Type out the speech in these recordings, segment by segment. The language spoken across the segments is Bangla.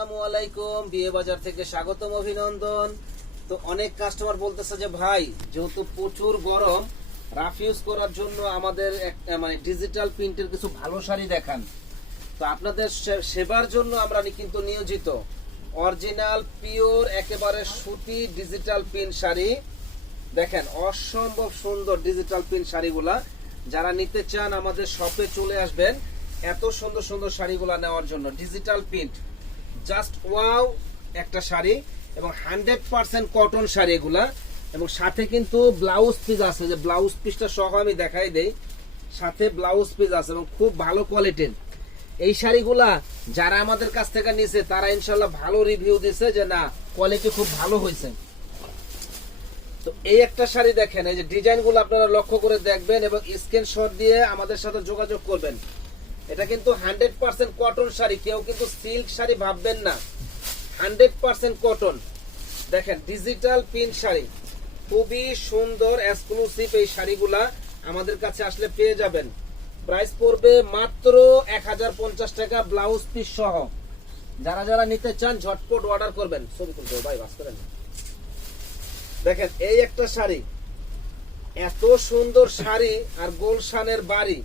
আসসালামু আলাইকুম, বিয়ে বাজার থেকে স্বাগতম, অভিনন্দন। তো অনেক কাস্টমার বলতেছে যে ভাই, যেহেতু প্রচুর গরম, রাফ ইউজ করার জন্য আমাদের মানে ডিজিটাল প্রিন্টের কিছু ভালো শাড়ি দেখান। তো আপনাদের সেবার জন্য আমরা কিন্তু নিয়োজিত। অরিজিনাল পিওর একেবারে সুতি ডিজিটাল প্রিন্ট শাড়ি দেখেন, অসম্ভব সুন্দর ডিজিটাল প্রিন্ট শাড়িগুলা। যারা নিতে চান আমাদের শপে চলে আসবেন এত সুন্দর সুন্দর শাড়িগুলা নেওয়ার জন্য। ডিজিটাল প্রিন্ট, জাস্ট ওয়াও একটা শাড়ি, এবং 100% কটন শাড়ি এগুলা। এবং সাথে কিন্তু ব্লাউজ পিস আছে, যে ব্লাউজ পিসটা সহ আমি দেখাই দেই। সাথে ব্লাউজ পিস আছে এবং খুব ভালো কোয়ালিটির এই শাড়িগুলা। যারা আমাদের কাছ থেকে নিছে তারা ইনশাল্লাহ ভালো রিভিউ দিছে যে না, কোয়ালিটি খুব ভালো হয়েছে। তো এই একটা শাড়ি দেখেন, এই যে ডিজাইনগুলো আপনারা লক্ষ্য করে দেখবেন এবং স্ক্রিনশট দিয়ে আমাদের সাথে যোগাযোগ করবেন। এটা কিন্তু 100% কটন শাড়ি, কেউ কিন্তু সিল্ক শাড়ি ভাববেন না, 100% কটন। দেখেন ডিজিটাল প্রিন্ট শাড়ি, খুবই সুন্দর এক্সক্লুসিভ এই শাড়িগুলা আমাদের কাছে আসলে পেয়ে যাবেন। প্রাইস পড়বে মাত্র 1050 টাকা, ব্লাউজ পিস সহ। যারা যারা নিতে চান ঝটপট অর্ডার করবেন। ছবি তুলতে ভাই, বাস করেন। দেখেন এই একটা শাড়ি, এত সুন্দর শাড়ি, আর গোলশানের বাড়ি,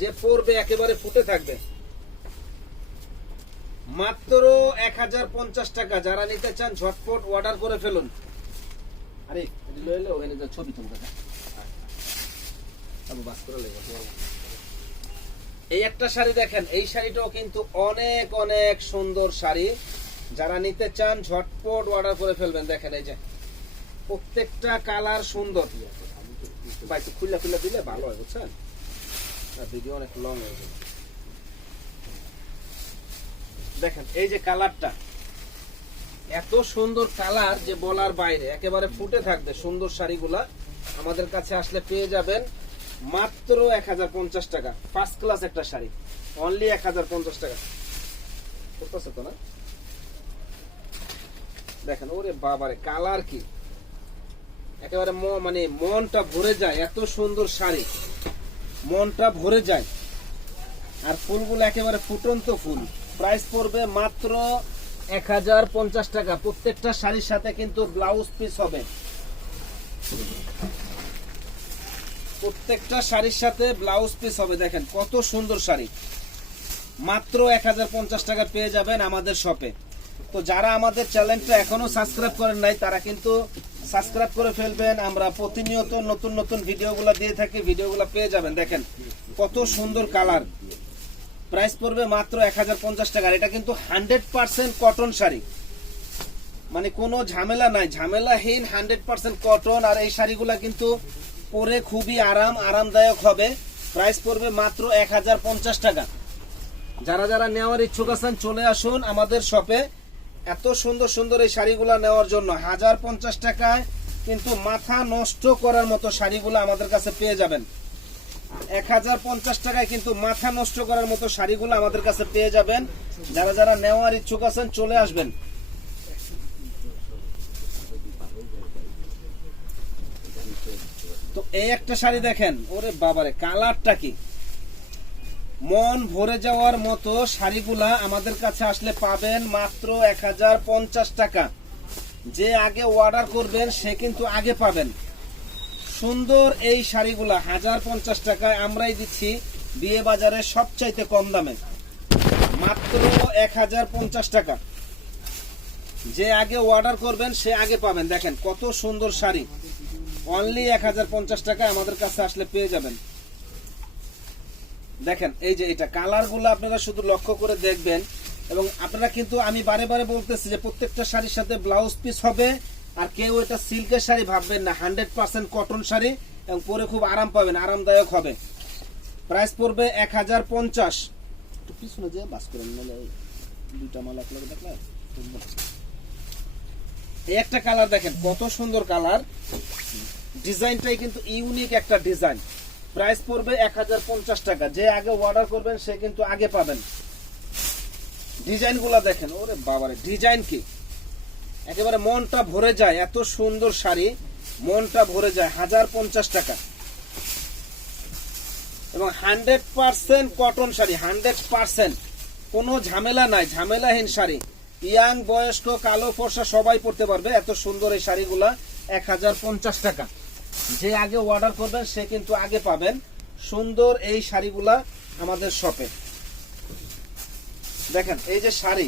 যে পরবে একেবারে ফুটে থাকবে। মাত্র 1050 টাকা। যারা নিতে চান ঝটপট অর্ডার করে ফেলুন। আরে ওখানে ছবি তুলবে। এই একটা শাড়ি দেখেন, এই শাড়িটাও কিন্তু অনেক অনেক সুন্দর শাড়ি। যারা নিতে চান ঝটপট অর্ডার করে ফেলবেন। দেখেন এই যে প্রত্যেকটা কালার সুন্দর। ভাই খুলে খুলে দিলে ভালো হয়, বুঝছেন? ভিডিও অনেক লং হয়ে যাবে। দেখেন এই যে কালারটা, এত সুন্দর কালার যে বলার বাইরে, একেবারে ফুটে থাকবে। সুন্দর শাড়িগুলা আমাদের কাছে আসলে পেয়ে যাবেন মাত্র 1050 টাকা। ফার্স্ট ক্লাস একটা শাড়ি, অনলি 1050 টাকা। করতেছে তো না? দেখেন ওরে বাবারে, কালার কি একেবারে মানে মনটা ভরে যায়। এত সুন্দর শাড়ি, মনটা ভরে যায়। আর ফুলগুলো একেবারে ফুটন্ত ফুল। প্রাইস পড়বে মাত্র 1050 টাকা। প্রত্যেকটা শাড়ির সাথে কিন্তু ব্লাউজ পিস হবে। প্রত্যেকটা শাড়ির সাথে ব্লাউজ পিস হবে। দেখেন কত সুন্দর শাড়ি, মাত্র 1050 টাকা পেয়ে যাবেন আমাদের শপে। তো যারা আমাদের চ্যানেলটা এখনো সাবস্ক্রাইব করেন নাই তারা কিন্তু সাবস্ক্রাইব করে ফেলবেন। আমরা প্রতিনিয়ত নতুন নতুন ভিডিওগুলো দিয়ে থাকি, ভিডিওগুলো পেয়ে যাবেন। দেখেন কত সুন্দর কালার। প্রাইস পড়বে মাত্র 1050 টাকা। এটা কিন্তু 100% কটন শাড়ি, মানে কোনো ঝামেলা নাই, ঝামেলাহীন 100% কটন। আর এই শাড়িগুলা কিন্তু পরে খুবই আরামদায়ক হবে। প্রাইস পড়বে মাত্র 1050 টাকা। যারা যারা নেওয়ার ইচ্ছুক আছেন চলে আসুন আমাদের শপে। এত সুন্দর সুন্দর এই শাড়িগুলা নেওয়ার জন্য 1050 টাকায় কিন্তু মাথা নষ্ট করার মতো শাড়িগুলো আমাদের কাছে পেয়ে যাবেন। 1050 টাকায় কিন্তু মাথা নষ্ট করার মতো শাড়িগুলো আমাদের কাছে পেয়ে যাবেন। যারা যারা নেওয়ার ইচ্ছুক আছেন চলে আসবেন। তো এই একটা শাড়ি দেখেন, ওরে বাবারে কালারটা কি, মন ভরে যাওয়ার মতো শাড়িগুলা আমাদের কাছে আসলে পাবেন মাত্র 1050 টাকা। যে আগে অর্ডার করবেন সে কিন্তু আগে পাবেন। সুন্দর এই শাড়িগুলা 1050 টাকায় আমরাই দিচ্ছি বিয়ে বাজারে সবচাইতে কম দামে, মাত্র 1050 টাকা। যে আগে অর্ডার করবেন সে আগে পাবেন। দেখেন কত সুন্দর শাড়ি, অনলি 1050 টাকা আমাদের কাছে আসলে পেয়ে যাবেন। দেখেন এই যে এটা কালার গুলো আপনারা শুধু লক্ষ্য করে দেখবেন। এবং আপনারা কিন্তু, আমি বারে বারে বলতেছি যে প্রত্যেকটা শাড়ির সাথে ব্লাউজ পিস হবে। আর কেউ এটা সিল্কের শাড়ি ভাববেন না, 100% কটন শাড়ি, এবং পরে খুব আরাম পাবেন, আরামদায়ক হবে। প্রাইস পড়বে 1050। পিছনে যে বাস করেন, দুইটা মালা দেখলে। এই একটা কালার দেখেন কত সুন্দর কালার, ডিজাইনটাই কিন্তু ইউনিক একটা ডিজাইন। প্রাইস পড়বে 1050 টাকা। যে আগে অর্ডার করবেন সে কিন্তু আগে পাবেন। ডিজাইনগুলো দেখেন, ওরে বাবারে ডিজাইন কি, একেবারে মনটা ভরে যায়। এত সুন্দর শাড়ি, মনটা ভরে যায়। 1050 টাকা এবং 100% কটন শাড়ি, 100%, কোনো ঝামেলা নাই, ঝামেলাহীন শাড়ি। ইয়াং বয়স্ক কালো ফর্সা সবাই পড়তে পারবে। এত সুন্দর এই শাড়িগুলা 1050 টাকা। যে আগে অর্ডার করবেন সে কিন্তু আগে পাবেন সুন্দর এই শাড়িগুলা আমাদের শপে। দেখেন এই যে শাড়ি,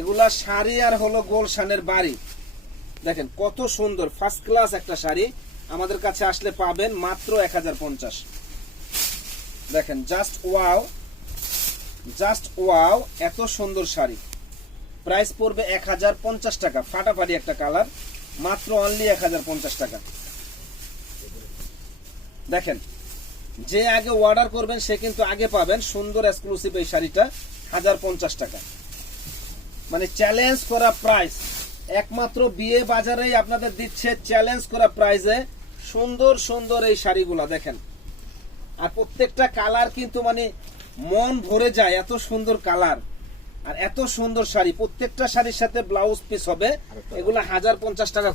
এগুলা শাড়ি আর হলো গোলশানের বাড়ি। দেখেন কত সুন্দর ফার্স্ট ক্লাস একটা শাড়ি, আমাদের কাছে আসলে পাবেন মাত্র 1050। দেখেন জাস্ট ওয়াও, জাস্ট ওয়াও, এত সুন্দর শাড়ি। প্রাইস পড়বে 1050 টাকা। ফাটাফাটি একটা কালার, মাত্র অনলি 1050 টাকা। দেখেন যে আগে অর্ডার করবেন সে কিন্তু আগে পাবেন সুন্দর এক্সক্লুসিভ এই শাড়িটা 1050 টাকা। মানে চ্যালেঞ্জ করা প্রাইস, একমাত্র বিয়ে বাজারেই আপনাদের দিচ্ছে চ্যালেঞ্জ করা প্রাইসে সুন্দর সুন্দর এই শাড়িগুলা। দেখেন আর প্রত্যেকটা কালার কিন্তু মানে মন ভরে যায়, এত সুন্দর কালার আর এত সুন্দর শাড়ি। প্রত্যেকটা শাড়ির সাথে ব্লাউজ পিস হবে, এগুলা 1050 টাকা।